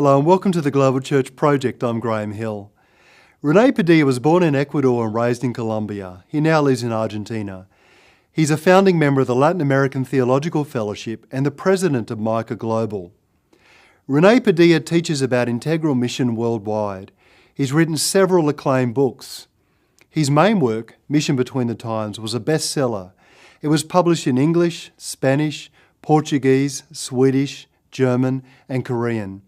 Hello and welcome to the GlobalChurch project. I'm Graham Hill. René Padilla was born in Ecuador and raised in Colombia. He now lives in Argentina. He's a founding member of the Latin American Theological Fellowship and the president of Micah Global. René Padilla teaches about integral mission worldwide. He's written several acclaimed books. His main work, Mission Between the Times, was a bestseller. It was published in English, Spanish, Portuguese, Swedish, German and Korean.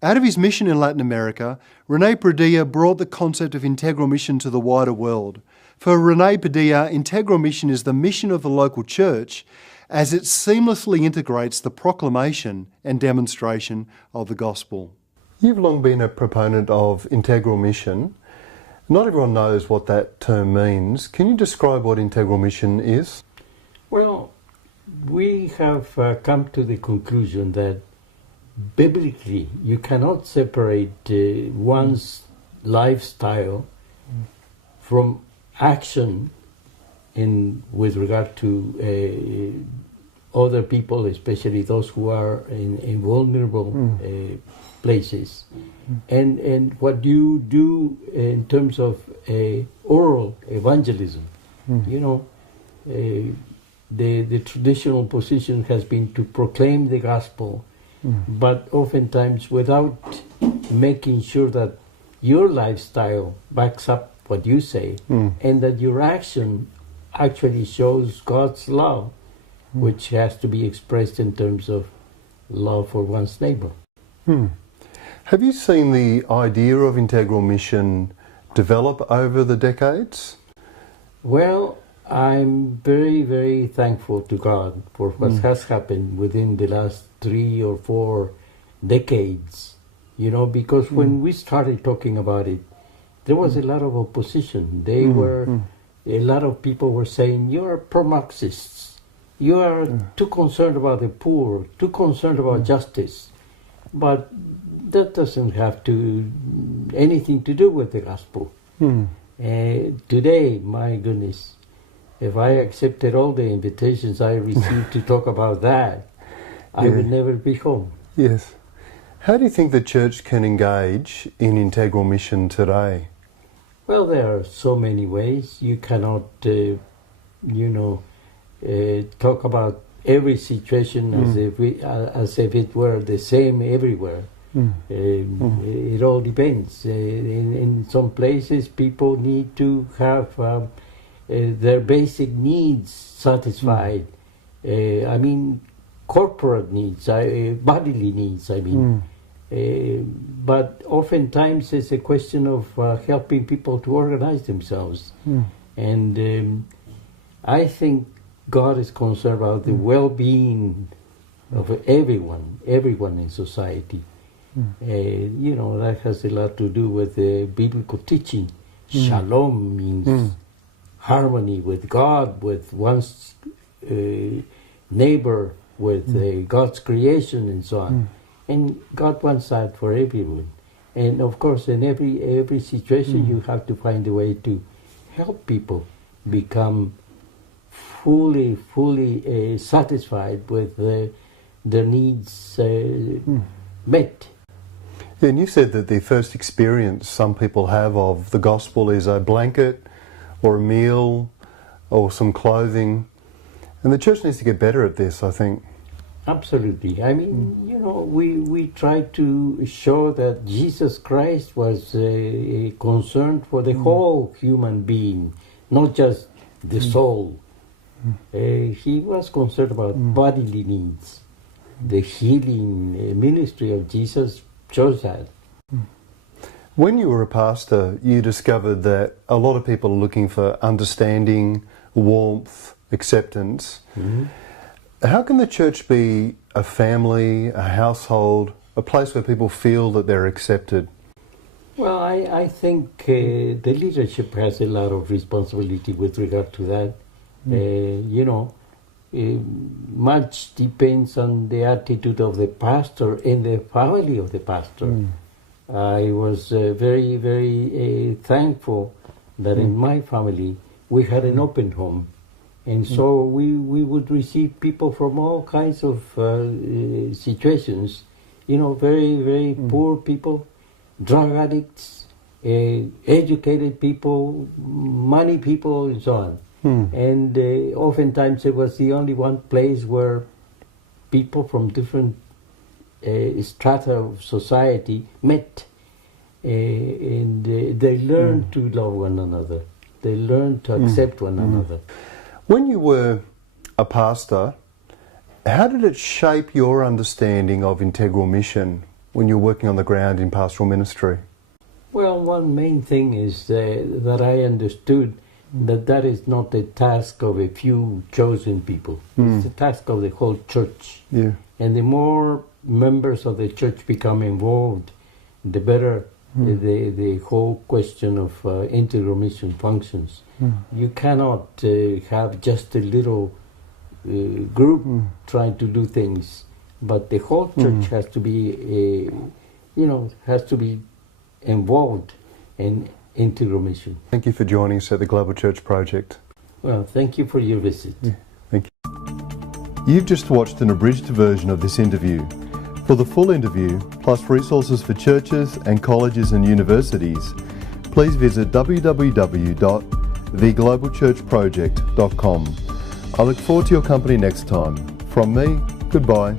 Out of his mission in Latin America, René Padilla brought the concept of integral mission to the wider world. For René Padilla, integral mission is the mission of the local church as it seamlessly integrates the proclamation and demonstration of the gospel. You've long been a proponent of integral mission. Not everyone knows what that term means. Can you describe what integral mission is? Well, we have come to the conclusion that biblically you cannot separate one's lifestyle from action with regard to other people, especially those who are in vulnerable places, and what you do in terms of oral evangelism. You know, the traditional position has been to proclaim the gospel, but oftentimes without making sure that your lifestyle backs up what you say, and that your action actually shows God's love, which has to be expressed in terms of love for one's neighbor. Have you seen the idea of integral mission develop over the decades? Well, I'm very, very thankful to God for what has happened within the last 3 or 4 decades, you know, because when we started talking about it, there was a lot of opposition. A lot of people were saying, you're pro-Marxists, you are too concerned about the poor, too concerned about justice. But that doesn't have anything to do with the gospel. Today, my goodness, if I accepted all the invitations I received to talk about that, I would never be home. Yes. How do you think the church can engage in integral mission today? Well, there are so many ways. You cannot, talk about every situation as if it were the same everywhere. It all depends. In some places, people need to have their basic needs satisfied. Corporate needs, bodily needs, but oftentimes it's a question of helping people to organize themselves. And I think God is concerned about the well-being of everyone in society. That has a lot to do with the biblical teaching. Shalom means harmony with God, with one's neighbor, with God's creation and so on. And God wants that for everyone. And of course, in every situation, you have to find a way to help people become fully satisfied with their needs met. Yeah, and you said that the first experience some people have of the gospel is a blanket or a meal or some clothing. And the church needs to get better at this, I think. Absolutely. We try to show that Jesus Christ was concerned for the whole human being, not just the soul. He was concerned about bodily needs. The healing ministry of Jesus shows that. When you were a pastor, you discovered that a lot of people are looking for understanding, warmth, acceptance. How can the church be a family, a household, a place where people feel that they're accepted? Well, I think the leadership has a lot of responsibility with regard to that. Much depends on the attitude of the pastor and the family of the pastor. I was very, very thankful that in my family we had an open home. And so we would receive people from all kinds of situations, very, very poor people, drug addicts, educated people, money people, and so on. And oftentimes it was the only one place where people from different strata of society met. And they learned to love one another. They learned to accept one another. When you were a pastor, how did it shape your understanding of integral mission when you were working on the ground in pastoral ministry? Well, one main thing is that I understood that is not the task of a few chosen people. It's the task of the whole church. Yeah. And the more members of the church become involved, the better the whole question of integral mission functions. You cannot have just a little group trying to do things, but the whole church has to be, involved in integral mission. Thank you for joining us at the Global Church Project. Well, thank you for your visit. Yeah, thank you. You've just watched an abridged version of this interview. For the full interview, plus resources for churches and colleges and universities, please visit www.theglobalchurchproject.com. I look forward to your company next time. From me, goodbye.